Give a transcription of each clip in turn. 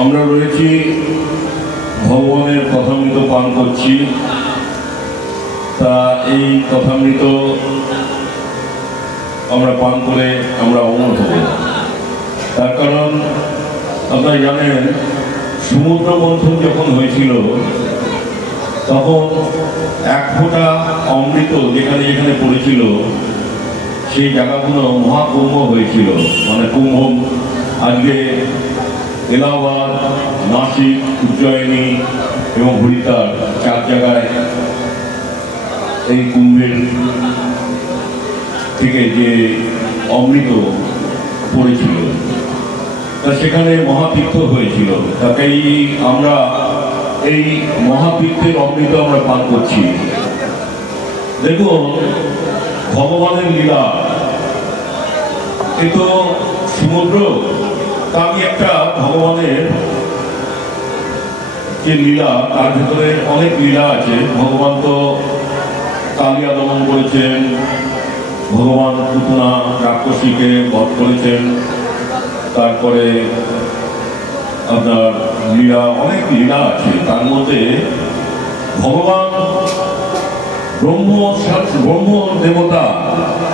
আমরা রয়েছি ভগবানের কথামৃত পান করছি। তা এই কথামৃত আমরা পান করে আমরা অমর হব। তার কারণ আপনারা জানেন, সমুদ্র মন্থন যখন হয়েছিল তখন এক ফোঁটা অমৃত যেখানে যেখানে পড়েছিল সেই জায়গাগুলো মহাকুম্ভ হয়েছিল। মানে কুম্ভ আজকে এলাহাবাদ, নাসিক, উজ্জয়িনী এবং হরিদ্বার 4 জায়গায় এই কুম্ভের থেকে যে অমৃত পড়েছিল তা সেখানে মহাতীর্থ হয়েছিল। তাকেই আমরা এই মহাতীর্থের অমৃত আমরা পান করছি। দেখুন, ভগবানের লীলা এ তো সমুদ্র। তা আমি একটা ভগবানের যে লীলা, তার ভেতরে অনেক লীলা আছে। ভগবান তো কালিয়া দমন করেছেন, ভগবান পুতনা রাক্ষসীকে বধ করেছেন, তারপরে আপনার লীলা, অনেক লীলা আছে। তার মধ্যে ভগবান ব্রহ্ম দেবতা,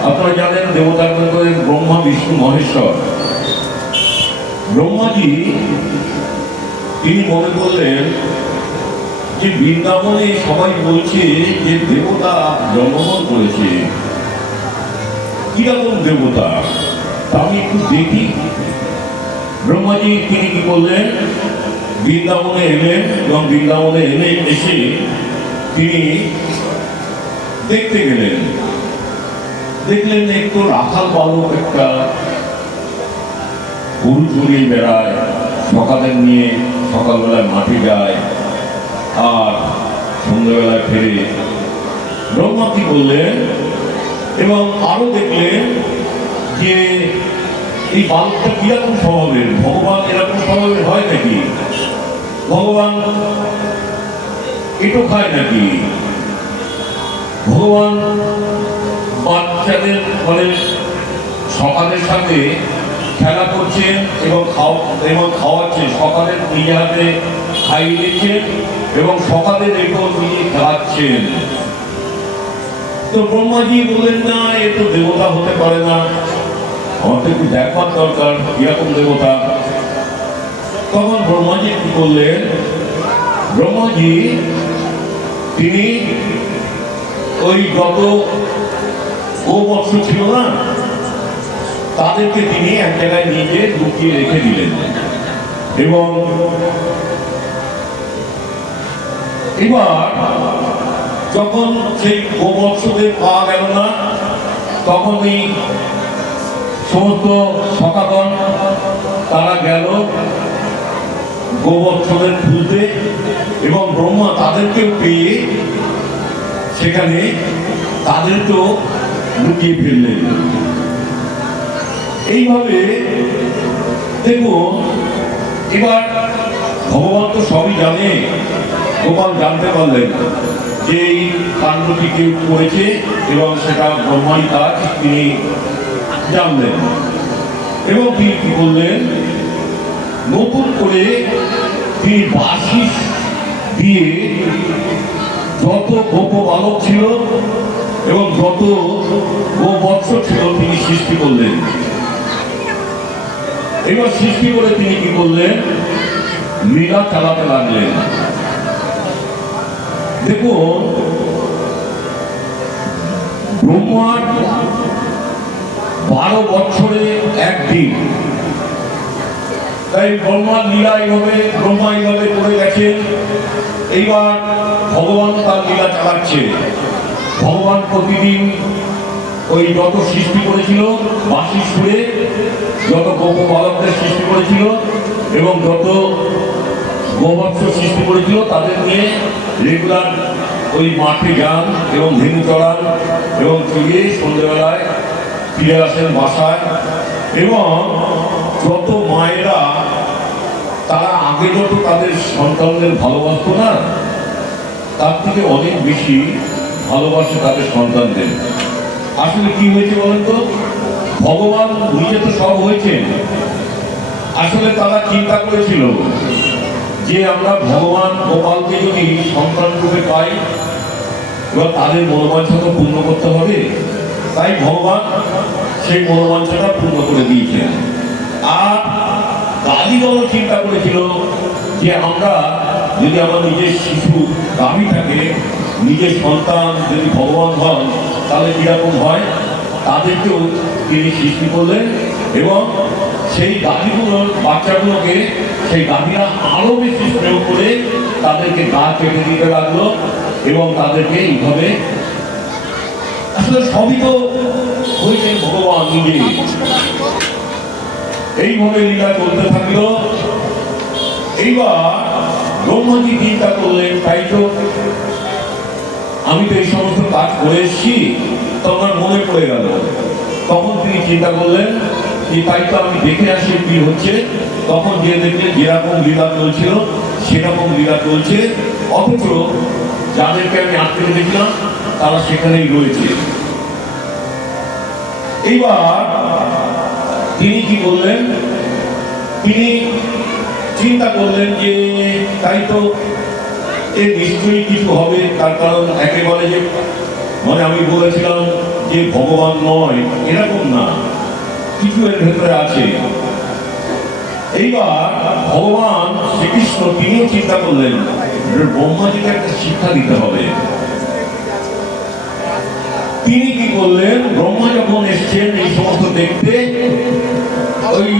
আপনারা জানেন দেবতার মধ্যে ব্রহ্মা, বিষ্ণু, মহেশ্বর। ব্রহ্মাজি তিনি মনে করলেন যে বৃন্দাবনে সবাই বলছে যে দেবতা জন্মগ্রহণ করেছে, কিরকম দেবতা, তা আমি একটু দেখি। ব্রহ্মাজি তিনি কি করলেন, বৃন্দাবনে এলেন এবং বৃন্দাবনে এসে তিনি দেখতে গেলেন। দেখলেন একটু রাখাল বালক একটা গরু চড়িয়ে বেড়ায়, সকালের নিয়ে সকালবেলায় মাঠে যায় আর সন্ধ্যাবেলায় ফেরে। ব্রহ্মা কি করলেন, এবং আরো দেখলেন যে এই বালকটা কিরকম স্বভাবের, ভগবান এরকম স্বভাবের হয় নাকি, ভগবান এটো খায় নাকি, ভগবান বাচ্চাদের মানে সকালের সাথে খেলা করছেন এবং খাওয়াচ্ছেন, সকালের নিজে হাতে খাইয়ে দিচ্ছেন এবং সকালের এটো নিজে খেলাচ্ছেন। তো ব্রহ্মাজি বললেন, না এ তো দেবতা হতে পারে না, আমার তো একটু দেখবার দরকার কিরকম দেবতা। তখন ব্রহ্মাজি কি করলেন, ব্রহ্মাজি তিনি ওই যত গোবৎস ছিল না তাদেরকে তিনি এক জায়গায় নিয়ে লুকিয়ে রেখে দিলেন। এবং এবার যখন সেই গোবৎসদের পাওয়া গেল না, তখন এই সমস্ত সখাগণ তারা গেল গোবৎসদের খুঁজতে, এবং ব্রহ্মা তাদেরকেও পেয়ে সেখানে তাদেরকেও লুকিয়ে ফেললেন। এইভাবে দেখুন, এবার ভগবান তো সবই জানে। গোপাল জানতে পারলেন যে এই কাণ্ডটি কেউ করেছে এবং সেটা ব্রহ্মাই কাজ, তিনি জানলেন। এবং তিনি কি করলেন, নতুন করে তিনি বাঁশি দিয়ে যত গোপ বালক ছিল এবং যত গোবৎস ছিল তিনি সৃষ্টি করলেন। এবার সৃষ্টি করে তিনি কি করলেন, লীলা চালাতে লাগলেন। দেখুন, ব্রহ্মার 12 বছরে একদিন, তাই ব্রহ্মার লীলা এইভাবে ব্রহ্মা এইভাবে করে গেছেন। এইবার ভগবান তার লীলা চালাচ্ছে। ভগবান প্রতিদিন ওই যত সৃষ্টি করেছিল বাঁশি সুরে, যত গোপ বালকদের সৃষ্টি করেছিল এবং যত গোবৎস সৃষ্টি করেছিল তাদের নিয়ে রেগুলার ওই মাঠে যান এবং ধেনু চড়ান এবং চড়িয়ে সন্ধ্যেবেলায় ফিরে আসেন বাসায়। এবং যত মায়েরা তারা আগে যত তাদের সন্তানদের ভালোবাসত না, তার থেকে অনেক বেশি ভালোবাসে তাদের সন্তানদের। আসলে কি হয়েছে বলেন তো, ভগবান নিজে তো সব হয়েছেন। আসলে তারা চিন্তা করেছিল যে আমরা ভগবান গোপালকে যদি সন্তান রূপে পাই, এবার তাদের মনোবাঞ্ছা তো পূর্ণ করতে হবে। তাই ভগবান সেই মনোবাঞ্ছাটা পূর্ণ করে দিয়েছেন। আর দাদিগণও চিন্তা করেছিল যে আমরা যদি আমার নিজের শিশু গাভী থাকে, নিজের সন্তান যদি ভগবান হন, তাহলে কীরকম হয়। তাদেরকেও তিনি সৃষ্টি করলেন এবং সেই গাভীগুলোর বাচ্চাগুলোকে সেই গাভীরা আরও বেশি স্নেহ করে তাদেরকে গা চেপে দিতে লাগলো এবং তাদেরকে এইভাবে, আসলে সবই তো হয়েছে ভগবান নিজে। এইভাবে লীলা চলতে থাকলো। এইবার ব্রহ্মাজি চিন্তা করলেন, তাই তো আমি তো এই সমস্ত কাজ করে এসেছি, তখন মনে পড়ে গেল। তখন তিনি চিন্তা করলেন যে তাই তো আমি দেখে আসি কি হচ্ছে। তখন যে দেখলেন যেরকম লীলা চলছিল সেরকম লীলা চলছে, অথচ যাদেরকে আমি আটকে রেখেছিলাম তারা সেখানেই রয়েছে। এইবার তিনি কি করলেন, তিনি চিন্তা করলেন যে তাই তো এর নিশ্চয়ই কিছু হবে। তার কারণ একেবারে যে মানে আমি বলেছিলাম যে ভগবান নয়, এরকম না, কিছু এর ভেতরে আছে। এইবার ভগবান শ্রীকৃষ্ণ তিনিও চিন্তা করলেন ব্রহ্মাজিকে একটা শিক্ষা দিতে হবে। তিনি কি করলেন, ব্রহ্মা যখন এসছেন এই সমস্ত দেখতে, ওই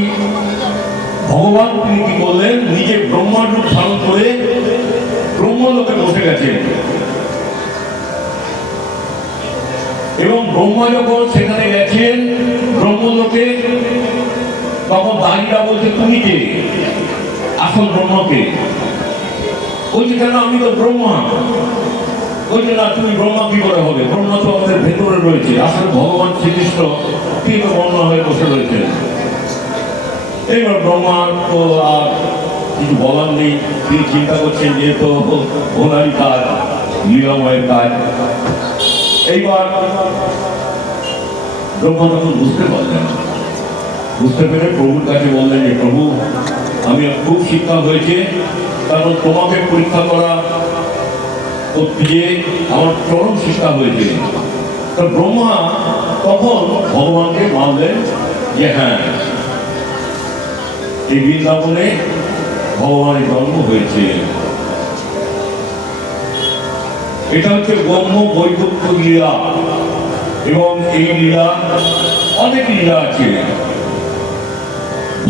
ভগবান তিনি কি করলেন, নিজে ব্রহ্মার রূপ ধারণ করে ব্রহ্মলোকে বসে গেছেন। এবং ব্রহ্মা যখন সেখানে গেছেন ব্রহ্মলোকে, তখন দাঁড়িয়ে বলছে তুমি কে, আসল ব্রহ্মকে। বলছে কেন, আমি তো ব্রহ্মা। বলছে না, তুমি ব্রহ্মা কি করে হবে, ব্রহ্মা তো আমাদের ভেতরে রয়েছে। আসলে ভগবান শ্রীকৃষ্ণ তিনি তো ব্রহ্মা হয়ে বসে রয়েছেন। এইবার ব্রহ্মার তো আর কিছু বলার নেই, তিনি চিন্তা করছেন যে তো ওনারই কাজ, লীলাময়ের কাজ। এইবার ব্রহ্মা তখন বুঝতে পারলেন, বুঝতে পেরে প্রভুর কাছে বললেন যে প্রভু, আমি খুব শিক্ষা হয়েছে, কারণ তোমাকে পরীক্ষা করা করতে গিয়ে আমার চরম শিক্ষা হয়েছে। তো ব্রহ্মা তখন ভগবানকে মানলেন যে হ্যাঁ, এই বৃন্দাবনে ভগবানের জন্ম হয়েছে। এটা হচ্ছে ব্রহ্ম বৈবর্ত লীলা। এবং এই লীলা অনেক লীলা আছে।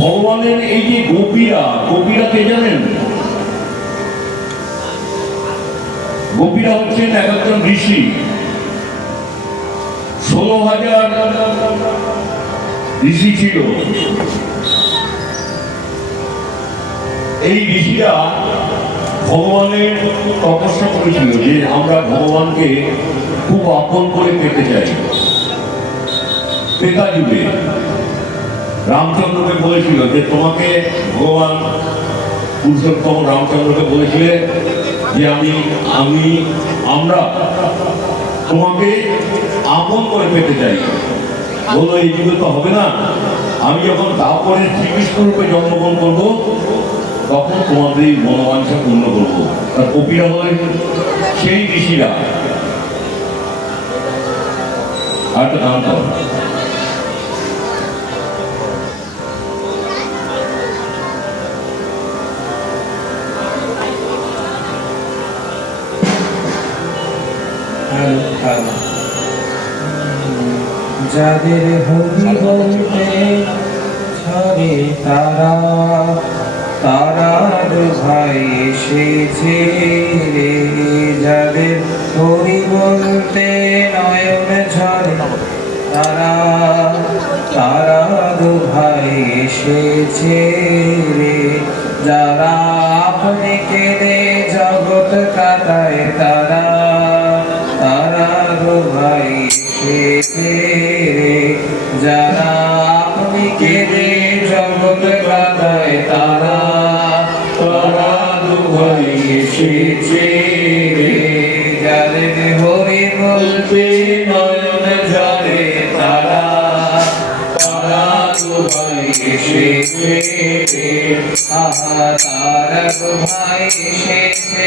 ভগবানের এই যে গোপীরা, গোপীরা কে জানেন? গোপীরা হচ্ছেন এক একজন ঋষি। 16,000 ঋষি ছিল। এই ঋষিরা ভগবানের তপস্যা করেছিল যে আমরা ভগবানকে খুব আপন করে পেতে চাই। ত্রেতা যুগে রামচন্দ্রকে বলেছিল যে তোমাকে ভগবান পুরুষোত্তম রামচন্দ্রকে বলেছিলেন যে আমরা তোমাকে আপন করে পেতে চাই। বললো এই যুগে তো হবে না, আমি যখন তারপরে শ্রীকৃষ্ণ রূপে জন্মগ্রহণ করবো তখন তোমাদের এই মনোবাঞ্ছা পূর্ণ করবো। আর কপিরা হলেন সেই ঋষিরা। আর তো নাম কর যাদের হরি বলতে ছড়ে তারা, তারার ভাই এসেছে রে। যাদের হরি বলতে নয়ন ঝরে তারা, তারার ভাই এসেছে রে। যারা আপনি কেঁদে জগৎ কাটায় তারা, তারার ভাই এসেছে রে। যারা আপনি কেঁদে জগৎ কাটায় তারা, তারার ভাই এসেছে রে। যাদের হরি বলতে নয়ন ঝরে তারা, ভাই এসেছে তারা ভাই এসেছে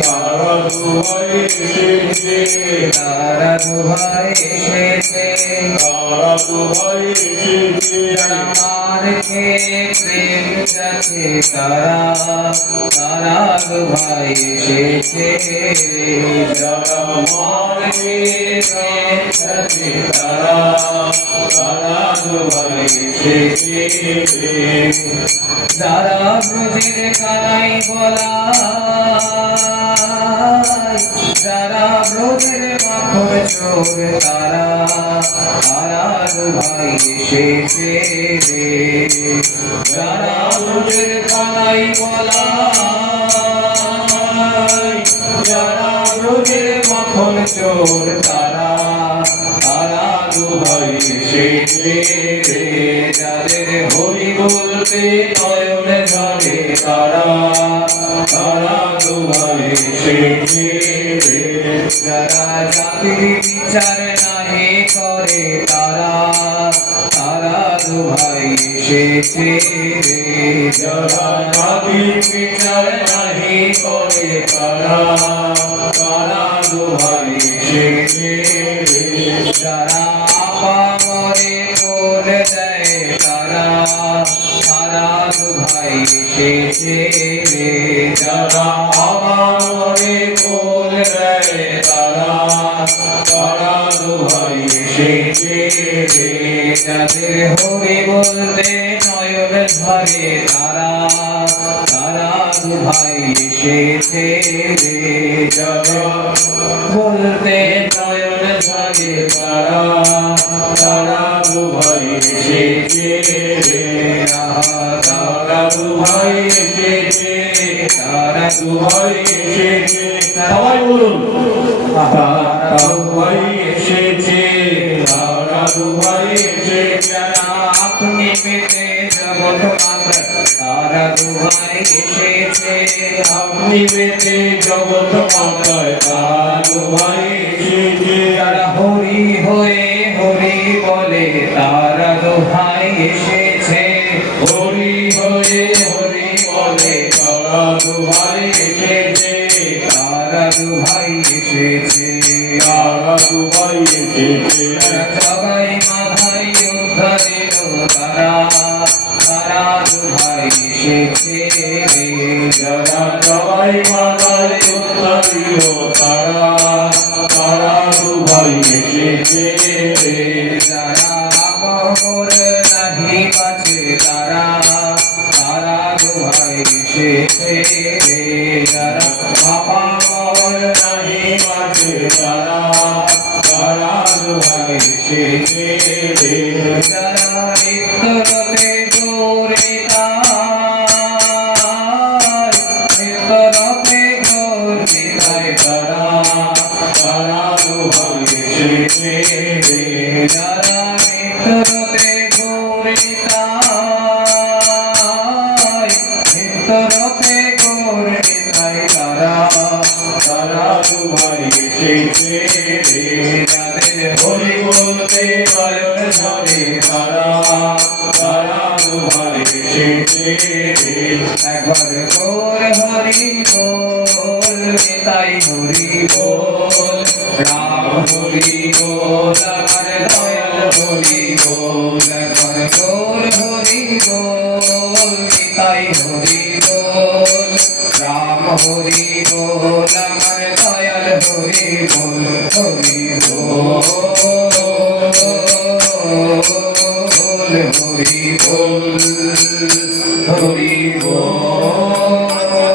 তারা ভাই এসেছে তারা ভাই এসেছে তারা ভাই এসেছে আমার প্রেম যাচ্ছে তারা ভাই এসেছে যারা আমার প্রেম যাচ্ছে তারা ভাই এসেছে যারা ব্রজের কানাই বলা যারা ব্রজের মাখন চোর তারা ভাই এসেছে যারা ব্রজের কানাই বলা যারা ব্রজের মাখন চোর তারা ভাই এসেছে যাদের হরি বলতে নয়ন ঝরে তারা ভাই এসেছে যারা জাতির বিচার নাহি করে তারা ভাই এসেছে যারা জাতির বিচার নাহি করে তারা ভাই এসেছে যারা পামরে বলে দেয় তারা ভাই এসেছে যারা আমারে বলে দেয় তারা ভাই এসেছে যাদের হরি বলতে নয়ন ঝরে তারা ভাই এসেছে যারা বলতে নয়ন ঝরে তারা ভাই এসেছে তারা ভাই এসেছে ভাই এসেছে সবাই বলুন তারা ভাই এসেছে তারা ভাই এসেছে আপনি পেতে জগৎ মাতা তারা ভাই এসেছে আপনি পেতে জগৎ মাতায় তারা ভাই এসেছে যারা হরি হয়ে হরি বলে তারা ভাই এসেছে হরি হয়ে হরি বলে তারা ভাই এসেছে তারা ভাই এসেছে তারা ভাই এসেছে জগাই মাথায় উদ্ধারিত তারা ভাই এসেছে যারা সবাই মাতায় উত্তরীয় তারা ভাই এসেছে যারা পাগল নাহি বাঁচে তারা ভাই এসেছে যারা পাগল নাহি বাঁচে তারা ভাই এসেছে যারা নিত্যরতে গৌরিতা নিত্যরতে গৌরিতায় তারা ভাই এসেছে যারা নিত্যরতে গৌরিতা নিত্যরতে গৌরিতায় তারা ভাই এসেছে যাদের হরি বলতে নয়ন ঝরে তারা ভাই এসেছে একবার গোর হরি বল নিতাই হরি বল রাম হরি বল আমার দয়াল হরি বল একবার গোর হরি বল নিতাই হরি বল রাম হরি বল আমার দয়াল হরি বল হরি বল হরি বল হরি বল